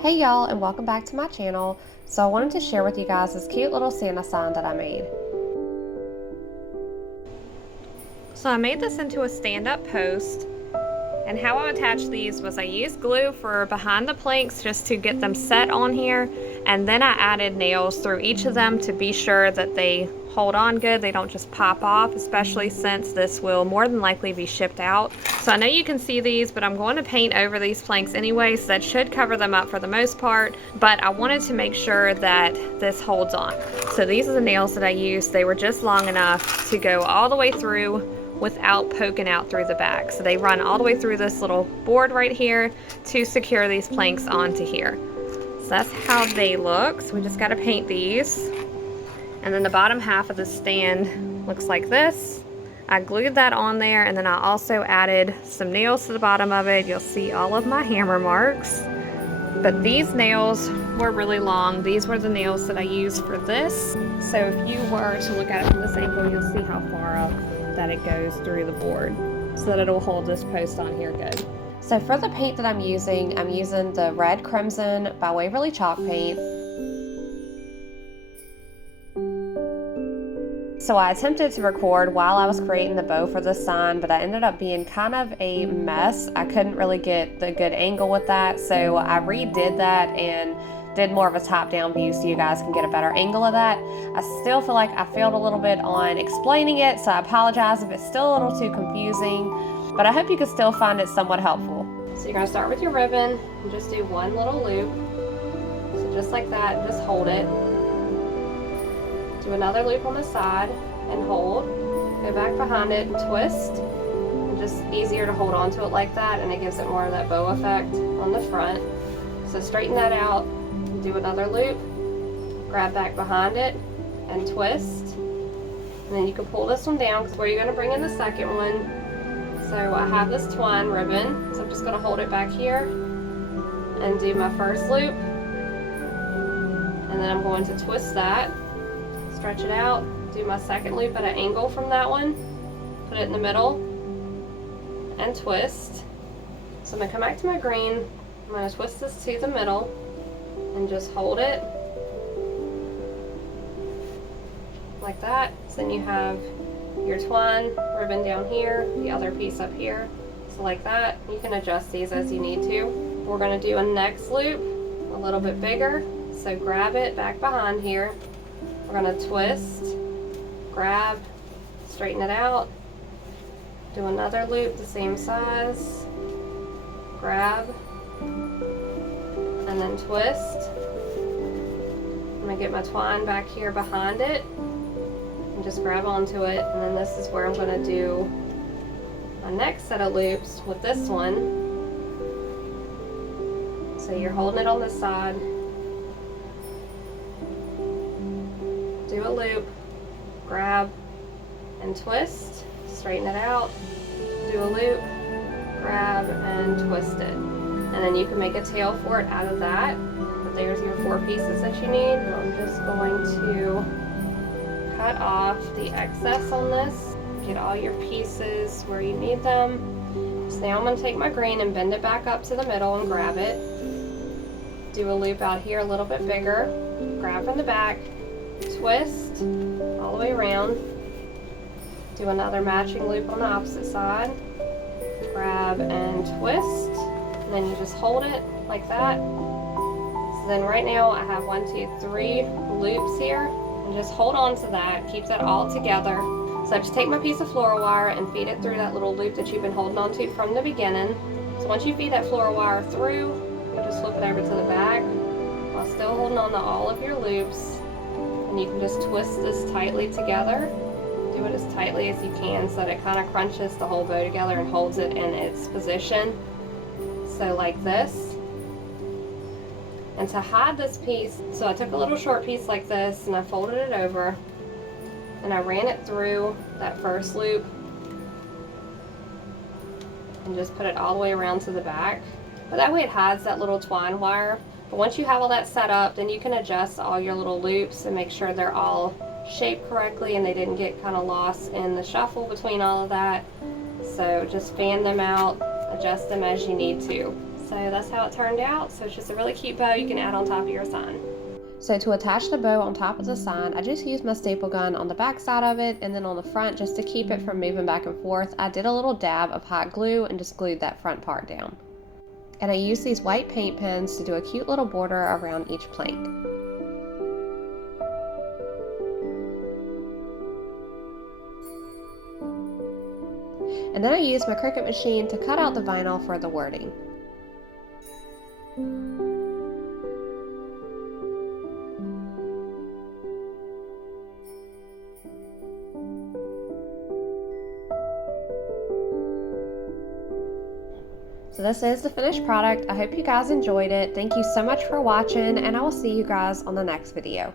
Hey y'all, and welcome back to my channel. So I wanted to share with you guys this cute little Santa sign that I made. So I made this into a stand-up post, and how I attached these was I used glue for behind the planks just to get them set on here, and then I added nails through each of them to be sure that they hold on good, they don't just pop off, especially since this will more than likely be shipped out. So I know you can see these, but I'm going to paint over these planks anyway, so that should cover them up for the most part, but I wanted to make sure that this holds on. So these are the nails that I used. They were just long enough to go all the way through without poking out through the back. So they run all the way through this little board right here to secure these planks onto here. So that's how they look. So we just got to paint these. And then the bottom half of the stand looks like this. I glued that on there, and then I also added some nails to the bottom of it. You'll see all of my hammer marks. But these nails were really long. These were the nails that I used for this. So if you were to look at it from this angle, you'll see how far up that it goes through the board, so that it'll hold this post on here good. So for the paint that I'm using the Red Crimson by Waverly Chalk Paint. So I attempted to record while I was creating the bow for this sign, but I ended up being kind of a mess. I couldn't really get the good angle with that, so I redid that and did more of a top-down view so you guys can get a better angle of that. I still feel like I failed a little bit on explaining it, so I apologize if it's still a little too confusing, but I hope you can still find it somewhat helpful. So you're going to start with your ribbon and just do one little loop. So just like that, just hold it. Do another loop on the side and hold. Go back behind it and twist. And just easier to hold on to it like that, and it gives it more of that bow effect on the front. So straighten that out. Do another loop, grab back behind it, and twist. And then you can pull this one down, because where you're going to bring in the second one. So I have this twine ribbon, so I'm just going to hold it back here and do my first loop. And then I'm going to twist that, stretch it out, do my second loop at an angle from that one, put it in the middle, and twist. So I'm going to come back to my green, I'm going to twist this to the middle, and just hold it like that. So then you have your twine ribbon down here, the other piece up here. So like that. You can adjust these as you need to. We're going to do a next loop a little bit bigger. So grab it back behind here. We're going to twist, grab, straighten it out, do another loop the same size, grab, and then twist. I'm going to get my twine back here behind it and just grab onto it, and then this is where I'm going to do my next set of loops with this one. So you're holding it on this side, do a loop, grab and twist, straighten it out, do a loop, grab and twist it. And then you can make a tail for it out of that. But there's your 4 pieces that you need. I'm just going to cut off the excess on this, get all your pieces where you need them. So now I'm going to take my green and bend it back up to the middle and grab it. Do a loop out here a little bit bigger, grab from the back, twist all the way around, do another matching loop on the opposite side, grab and twist, and then you just hold it like that. So then right now I have 1, 2, 3 loops here, and just hold on to that, keep that all together. So I just take my piece of floral wire and feed it through that little loop that you've been holding on to from the beginning. So once you feed that floral wire through, you just flip it over to the back while still holding on to all of your loops. And you can just twist this tightly together. Do it as tightly as you can so that it kind of crunches the whole bow together and holds it in its position. So like this. And to hide this piece, so I took a little short piece like this and I folded it over and I ran it through that first loop and just put it all the way around to the back. But that way it hides that little twine wire. But once you have all that set up, then you can adjust all your little loops and make sure they're all shaped correctly and they didn't get kind of lost in the shuffle between all of that. So just fan them out, adjust them as you need to. So that's how it turned out. So it's just a really cute bow you can add on top of your sign. So to attach the bow on top of the sign, I just used my staple gun on the back side of it, and then on the front, just to keep it from moving back and forth, I did a little dab of hot glue and just glued that front part down. And I used these white paint pens to do a cute little border around each plank. And then I used my Cricut machine to cut out the vinyl for the wording. So this is the finished product. I hope you guys enjoyed it. Thank you so much for watching, and I will see you guys on the next video.